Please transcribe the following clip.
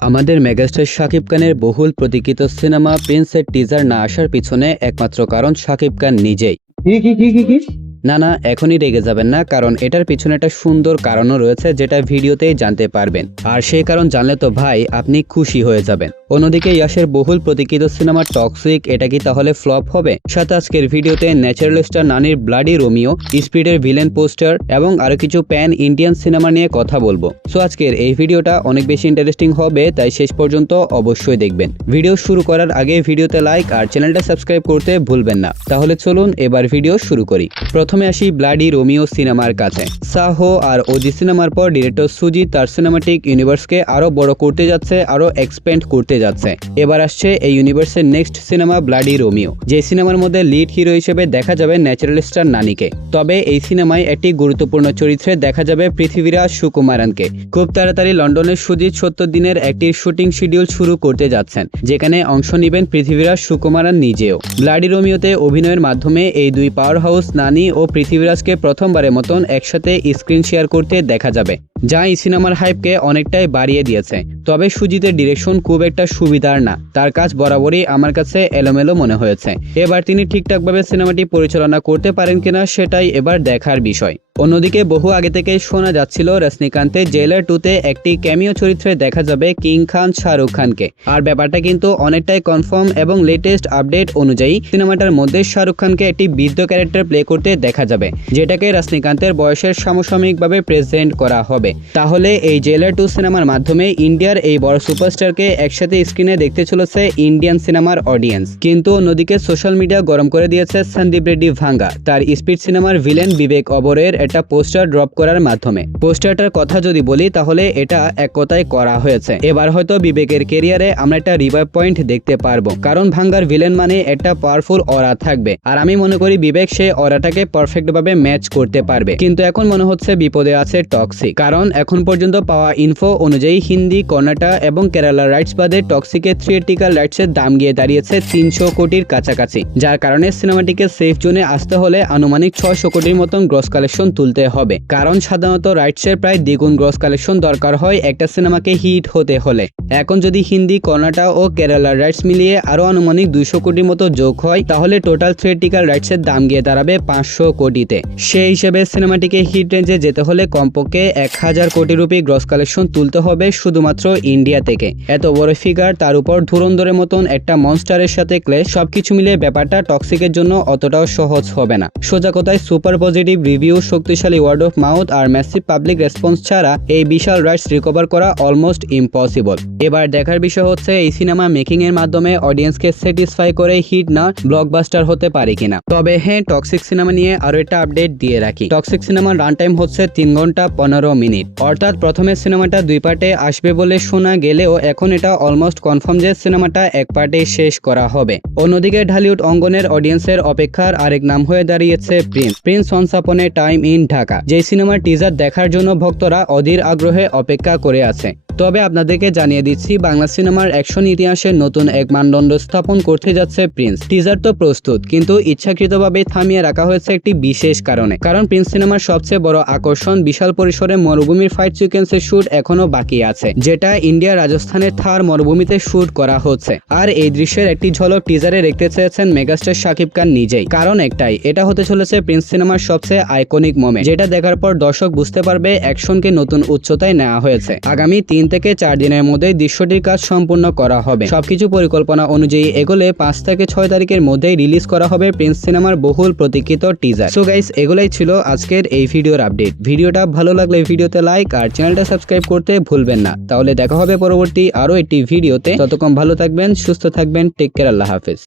আমাদের মেগাস্টার শাকিব খানের বহুল প্রতীক্ষিত সিনেমা প্রিন্সের টিজার না আসার পিছনে একমাত্র কারণ শাকিব খান নিজেই। না, এখনই রেগে যাবেন না, কারণ এটার পিছনে একটা সুন্দর কারণও রয়েছে যেটা ভিডিওতেই জানতে পারবেন। আর সেই কারণ জানলে তো ভাই আপনি খুশি হয়ে যাবেন। অন্যদিকে ইয়াশের বহুল প্রতীক্ষিত সিনেমা টক্সিক, এটা কি তাহলে ফ্লপ হবে? সাথে আজকের ভিডিওতে ন্যাচারাল স্টার নানির ব্লাডি রোমিও, স্পিডের ভিলেন পোস্টার এবং আরো কিছু প্যান ইন্ডিয়ান সিনেমা নিয়ে কথা বলবো। সো আজকের এই ভিডিওটা অনেক বেশি ইন্টারেস্টিং হবে, তাই শেষ পর্যন্ত অবশ্যই দেখবেন। ভিডিও শুরু করার আগে ভিডিওতে লাইক আর চ্যানেলটা সাবস্ক্রাইব করতে ভুলবেন না। তাহলে চলুন এবার ভিডিও শুরু করি। প্রথমে আসি ব্লাডি রোমিও সিনেমার কাছে। সাহো আর ওজি সিনেমার পর ডিরেক্টর সুজিত তার সিনেমাটিক ইউনিভার্সকে আরো বড় করতে যাচ্ছে, আরো এক্সপ্যান্ড করতে যাচ্ছে। এবার আসছে এই ইউনিভার্সের নেক্সট সিনেমা ব্লাডি রোমিও, যে সিনেমার মধ্যে লিড হিরো হিসেবে দেখা যাবে ন্যাচারাল স্টার নানিকে। তবে এই সিনেমায় একটি গুরুত্বপূর্ণ চরিত্রে দেখা যাবে পৃথিবীরাজ সুকুমারানকে। খুব তাড়াতাড়ি লন্ডনের সুজিত 70 দিনের একটি শুটিং শিডিউল শুরু করতে যাচ্ছেন, যেখানে অংশ নেবেন পৃথিবীরাজ সুকুমারান নিজেও। ব্লাডি রোমিওতে অভিনয়ের মাধ্যমে এই দুই পাওয়ার হাউস নানি ও পৃথিবীরাজকে প্রথমবারের মতন একসাথে স্ক্রিন শেয়ার করতে দেখা যাবে, যা এই সিনেমার হাইপকে অনেকটাই বাড়িয়ে দিয়েছে। তবে সুজিতের ডিরেকশন খুব একটা সুবিধার না, তার কাজ বরাবরই আমার কাছে এলোমেলো মনে হয়েছে। এবার তিনি ঠিকঠাকভাবে সিনেমাটি পরিচালনা করতে পারেন কিনা সেটাই এবার দেখার বিষয়। অন্যদিকে বহু আগে থেকে শোনা যাচ্ছিল রজনীকান্তের জেলার 2-তে একটি ক্যামিও চরিত্রে দেখা যাবে কিং খান শাহরুখ খানকে। আর ব্যাপারটা কিন্তু অনেকটাই কনফার্ম এবং লেটেস্ট আপডেট অনুযায়ী সিনেমাটার মধ্যে শাহরুখ খানকে একটি বৃদ্ধ ক্যারেক্টার প্লে করতে দেখা যাবে, যেটাকে রজনীকান্তের বয়সের সমসাময়িকভাবে প্রেজেন্ট করা হবে। তাহলে এই জেলার 2 সিনেমার মাধ্যমে ইন্ডিয়ার এই বড় সুপারস্টারকে একসাথে স্ক্রিনে দেখতে চলেছে ইন্ডিয়ান সিনেমার অডিয়েন্স। কিন্তু অন্যদিকে সোশ্যাল মিডিয়া গরম করে দিয়েছে সন্দীপ রেড্ডি ভাঙ্গা তার স্পিড সিনেমার ভিলেন বিবেক ওবরয়ের একটা পোস্টার ড্রপ করার মাধ্যমে। পোস্টারটার কথা যদি বলি তাহলে এটা এক কথায় করা হয়েছে। এবার হয়তো বিবেকের ক্যারিয়ারে আমরা একটা রিভাইভ পয়েন্ট দেখতে পারবো, কারণ ভাঙ্গার ভিলেন মানে একটা পাওয়ারফুল অরা থাকবে। আর আমি মনে করি বিবেক সেই অরাটাকে পারফেক্ট ভাবে ম্যাচ করতে পারবে। কিন্তু এখন মনে হচ্ছে বিপদে আছে টক্সিক, কারণ এখন পর্যন্ত পাওয়া ইনফো অনুযায়ী হিন্দি, কর্ণাটক এবং কেরালা রাইটস বাদে টক্সিকের থিয়েটিক্যাল রাইটসের দাম গিয়ে দাঁড়িয়েছে 300 কোটির কাছাকাছি, যার কারণে সিনেমাটিকে সেফ জোনে আসতে হলে আনুমানিক 600 কোটির মতন গ্রস কালেকশন তুলতে হবে। কারণ সাধারণত রাইটসের প্রায় দ্বিগুণ গ্রস কালেকশন দরকার হয় একটা সিনেমাকে হিট হতে হলে। এখন যদি হিন্দি, কর্ণাটক ও কেরালার রাইটস মিলিয়ে আরো আনুমানিক 200 কোটির মতো যোগ হয়, তাহলে টোটাল থিয়েটিক্যাল রাইটসের দাম গিয়ে দাঁড়াবে 500 কোটিতে। সেই হিসেবে সিনেমাটিকে হিট রেঞ্জে যেতে হলে কমপক্ষে 1000 কোটি রুপি গ্রস কালেকশন তুলতে হবে শুধুমাত্র ইন্ডিয়া থেকে। এত বড় ফিগার, তার উপর ধুরন্ধরের মতন একটা মনস্টারের সাথে ক্লেশ, সবকিছু মিলিয়ে ব্যাপারটা টক্সিকের জন্য অতটাও সহজ হবে না। সোজা কথায় সুপার পজিটিভ রিভিউ, শক্তিশালী ওয়ার্ড অফ মাউথ আর ম্যাসিভ পাবলিক রেসপন্স ছাড়া এই বিশাল রাইটস রিকভার করা অলমোস্ট ইম্পসিবল। এবার দেখার বিষয় হচ্ছে এই সিনেমা মেকিং এর মাধ্যমে অডিয়েন্সকে স্যাটিসফাই করে হিট না ব্লকবাস্টার হতে পারে কিনা। তবে হ্যাঁ, টক্সিক সিনেমা নিয়ে আরো একটা আপডেট দিয়ে রাখি। টক্সিক সিনেমার রান টাইম হচ্ছে 3 ঘন্টা 15 মিনিট। অর্থাৎ প্রথমে সিনেমাটা 2 পার্টে আসবে বলে শোনা গেলেও এখন এটা অলমোস্ট কনফার্ম যে সিনেমাটা 1 পার্টে শেষ করা হবে। অন্যদিকে ঢালিউড অঙ্গনের অডিয়েন্সের অপেক্ষার আরেক নাম হয়ে দাঁড়িয়েছে Prince once upon A time in Dhaka, যে সিনেমার টিজার দেখার জন্য ভক্তরা অধীর আগ্রহে অপেক্ষা করে আছে। তবে আপনাদেরকে জানিয়ে দিচ্ছি, বাংলা সিনেমার অ্যাকশন ইতিহাসে নতুন এক মানদণ্ড স্থাপন করতে যাচ্ছে প্রিন্স। টিজার তো প্রস্তুত, কিন্তু ইচ্ছাকৃতভাবে থামিয়ে রাখা হয়েছে একটি বিশেষ কারণে। কারণ প্রিন্স সিনেমার সবচেয়ে বড় আকর্ষণ বিশাল পরিসরে মরুভূমির ফাইট সিকোয়েন্সের শুট এখনো বাকি আছে, যেটা ইন্ডিয়া রাজস্থানের থার মরুভূমিতে শুট করা হচ্ছে। আর এই দৃশ্যের একটি ঝলক টিজারে দেখতে চেয়েছেন মেগাস্টার শাকিব খান নিজেই। কারণ একটাই, এটা হতে চলেছে প্রিন্স সিনেমার সবচেয়ে আইকনিক মোমেন্ট, যেটা দেখার পর দর্শক বুঝতে পারবে অ্যাকশনকে নতুন উচ্চতায় নেওয়া হয়েছে। আগামী 3 থেকে 4 দিনের মধ্যে দৃশ্যটির কাজ সম্পূর্ণ করা হবে। সবকিছু পরিকল্পনা অনুযায়ী এগোলে 5 থেকে 6 তারিখের মধ্যেই রিলিজ করা হবে প্রিন্স সিনেমার বহুল প্রতীক্ষিত টিজার। সো গাইস, এগুলাই ছিল আজকের এই ভিডিওর আপডেট। ভিডিওটা ভালো লাগলে ভিডিওতে লাইক আর চ্যানেলটা সাবস্ক্রাইব করতে ভুলবেন না। তাহলে দেখা হবে পরবর্তী আরো একটি ভিডিওতে। ততক্ষণ ভালো থাকবেন, সুস্থ থাকবেন, টেক কেয়ার, আল্লাহ হাফেজ।